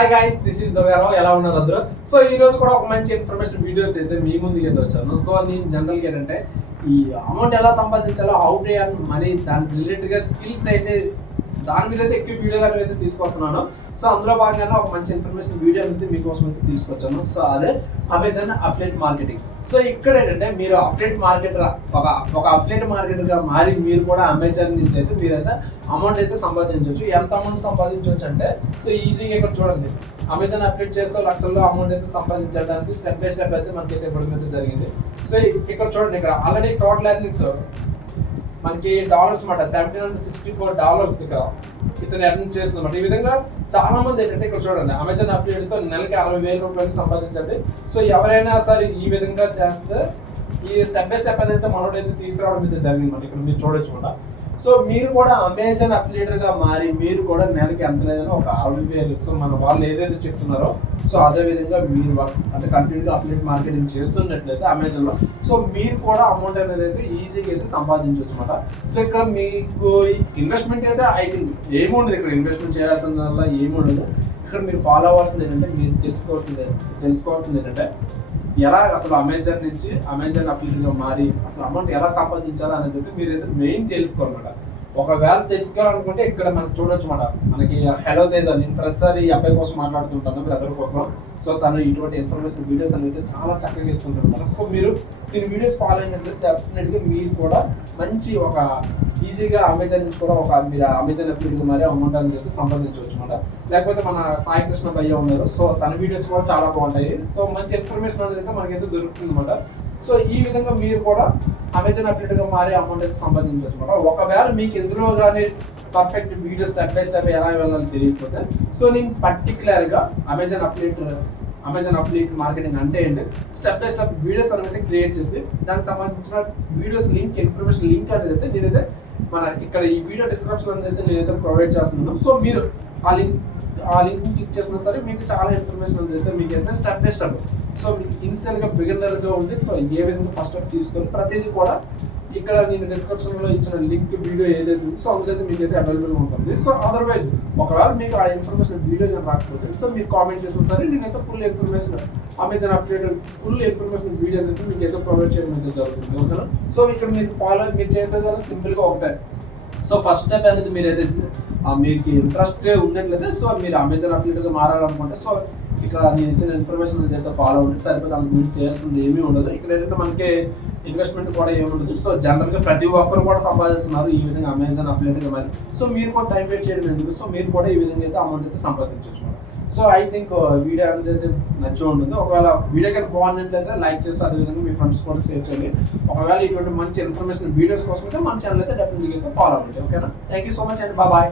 Hi guys, this is Dogarao. ఎలా ఉన్నారు అందరూ? సో ఈ రోజు కూడా ఒక మంచి ఇన్ఫర్మేషన్ వీడియో అయితే మీ ముందుకు అయితే వచ్చాను. సో నేను జనరల్గా ఏంటంటే ఈ అమౌంట్ ఎలా సంపాదించాలో, హౌ టు ఎర్న్ మనీ, దానికి రిలేటెడ్గా స్కిల్స్ అయితే దాని మీద అయితే ఎక్కువ వీడియోలు అనేవి అయితే తీసుకొస్తున్నాను. సో అందులో భాగంగా ఒక మంచి ఇన్ఫర్మేషన్ వీడియో అయితే మీకోసం అయితే తీసుకొచ్చాను. సో అదే అమెజాన్ అఫిలియేట్ మార్కెటింగ్. సో ఇక్కడ ఏంటంటే మీరు అఫిలియేట్ మార్కెటర్ ఒక అఫిలియేట్ మార్కెటర్గా మారి మీరు కూడా అమెజాన్ నుంచి అయితే మీరైతే అమౌంట్ అయితే సంపాదించవచ్చు. ఎంత అమౌంట్ సంపాదించవచ్చు అంటే సో ఈజీగా ఇక్కడ చూడండి, అమెజాన్ అఫిలియేట్ చేస్తూ లక్షల్లో అమౌంట్ అయితే సంపాదించడానికి స్టెప్ బై స్టెప్ అయితే మనకైతే ఇవ్వడం అయితే జరిగింది. సో ఇక్కడ చూడండి, ఇక్కడ ఆల్రెడీ టోటల్ ఎర్నింగ్స్ మనకి డాలర్స్ మాట $1,764 ఇక్కడ ఇతను ఎర్న్ చేస్తుందన్నమాట. ఈ విధంగా చాలా మంది ఏంటంటే ఇక్కడ చూడండి, అమెజాన్ అఫిలియేట్తో నెలకి $60,000 సంపాదించండి. సో ఎవరైనా సరే ఈ విధంగా చేస్తే ఈ స్టెప్ బై స్టెప్ అనేది మనోడైతే తీసుకురావడం అయితే జరిగింది మనకి ఇక్కడ మీరు చూడొచ్చు కూడా. సో మీరు కూడా అమెజాన్ అఫిలియేటర్గా మారి మీరు కూడా నెలకి ఎంత లేదన్నా ఒక 60,000. సో మన వాళ్ళు ఏదైతే చెప్తున్నారో సో అదే విధంగా మీరు అంటే కంప్లీట్గా అఫిలియేట్ మార్కెటింగ్ చేస్తున్నట్లయితే అమెజాన్లో సో మీరు కూడా అమౌంట్ అనేది అయితే ఈజీగా అయితే సంపాదించవచ్చు అనమాట. సో ఇక్కడ మీకు ఇన్వెస్ట్మెంట్ అయితే ఐ థింక్ ఏముండదు, ఇక్కడ ఇన్వెస్ట్మెంట్ చేయాల్సిందల్లా ఏముండదు. ఇక్కడ మీరు ఫాలో అవ్వాల్సింది ఏంటంటే, మీరు తెలుసుకోవాల్సింది ఏంటంటే ఎలా అసలు అమెజాన్ నుంచి అమెజాన్ అఫిలియేట్గా మారి అసలు అమౌంట్ ఎలా సంపాదించాలి అనేది అయితే మీరైతే మెయిన్ తెలుసుకోవాలన్నమాట. ఒకవేళ తెలుసుకోవాలనుకుంటే ఇక్కడ మనం చూడొచ్చు మాట, మనకి హలో తేజ, నేను ప్రతిసారి ఈ అబ్బాయి కోసం మాట్లాడుతుంటాను, బ్రదర్ కోసం. సో తను ఇటువంటి ఇన్ఫర్మేషన్ వీడియోస్ అనేది చాలా చక్కగా ఇస్తుంటారు అనమాట. సో మీరు దీని వీడియోస్ ఫాలో అయినట్లయితే డెఫినెట్గా మీరు కూడా మంచి ఒక ఈజీగా అమెజాన్ నుంచి కూడా మీరు అమెజాన్ అఫిలియేట్గా మారి అమౌంట్ అనేది సంపాదించవచ్చు అనమాట. లేకపోతే మన సాయి కృష్ణ భయ్య ఉన్నారు, సో తన వీడియోస్ కూడా చాలా బాగుంటాయి. సో మంచి ఇన్ఫర్మేషన్ అనేది మనకైతే దొరుకుతుంది అనమాట. సో ఈ విధంగా మీరు కూడా అమెజాన్ అఫిలియేట్గా మారి అమౌంట్ అయితే సంపాదించవచ్చు అనమాట. ఒకవేళ మీకు ఎందులో కానీ perfect video step by step ఎలా వెళ్ళాలని తెలియకపోతే సో నేను పర్టికులర్గా అమెజాన్ అఫిలియేట్ మార్కెటింగ్ అంటే ఏంటి, స్టెప్ బై స్టెప్ వీడియోస్ అనేది క్రియేట్ చేసి దానికి సంబంధించిన వీడియోస్ ఇన్ఫర్మేషన్ లింక్ అనేది అయితే నేనైతే మన ఇక్కడ ఈ వీడియో డిస్క్రిప్షన్ అనేది అయితే నేనైతే ప్రొవైడ్ చేస్తున్నాను. సో మీరు ఆ లింక్ క్లిక్ చేసినా సరే మీకు చాలా ఇన్ఫర్మేషన్ అయితే మీకు అయితే స్టెప్ బై స్టెప్ సో మీకు ఇనిషియల్గా బిగినర్గా ఉంది. సో ఏ విధంగా ఫస్ట్ స్టెప్ తీసుకొని ప్రతిదీ కూడా ఇక్కడ నేను డిస్క్రిప్షన్లో ఇచ్చిన లింక్ వీడియో ఏదైతే ఉంది సో అందులో మీకు అయితే అవైలబుల్గా ఉంటుంది. సో అదర్వైజ్ ఒకవేళ మీకు ఆ ఇన్ఫర్మేషన్ వీడియో నేను రాకపోతే సో మీరు కామెంట్ చేసిన సరే నేనైతే full information Amazon affiliate full information video అనేది మీకు అయితే ప్రొవైడ్ చేయడం అయితే జరుగుతుంది. ఓకేనా? సో ఇక్కడ మీరు చేసేది సింపుల్గా ఒకటే. సో ఫస్ట్ స్టెప్ అనేది మీరు ఏదైతే మీకు ఇంట్రెస్ట్ ఉన్నట్లయితే సో మీరు అమెజాన్ అఫిలియేట్గా మారాలనుకుంటే సో ఇక్కడ నేను ఇచ్చిన ఇన్ఫర్మేషన్ ఏదైతే ఫాలో ఉంటే సరిపోతే అంత గురించి చేయాల్సింది ఏమీ ఉండదు. ఇక్కడ ఏంటంటే మనకి ఇన్వెస్ట్మెంట్ కూడా ఏమి ఉండదు. సో జనరల్గా ప్రతి ఒక్కరు కూడా సంపాదిస్తున్నారు ఈ విధంగా అమెజాన్ అఫిలియేట్గా మరి. సో మీరు కూడా టైం వేస్ట్ చేయడం ఎందుకు, సో మీరు కూడా ఈ విధంగా అయితే అమౌంట్ అయితే సంపాదించవచ్చు. సో ఐ థింక్ వీడియో అనేది అయితే నచ్చి ఉంటుంది. ఒకవేళ వీడియో కనుక బాగున్నట్లయితే లైక్ చేసి అదేవిధంగా మీ ఫ్రెండ్స్ కూడా షేర్ చేయండి. ఒకవేళ ఇటువంటి మంచి ఇన్ఫర్మేషన్ వీడియోస్ కోసం అయితే మన ఛానల్ అయితే డెఫినెట్గా అయితే ఫాలో అవ్వండి. ఓకేనా? థ్యాంక్ యూ సో మచ్ అండి. బాయ్.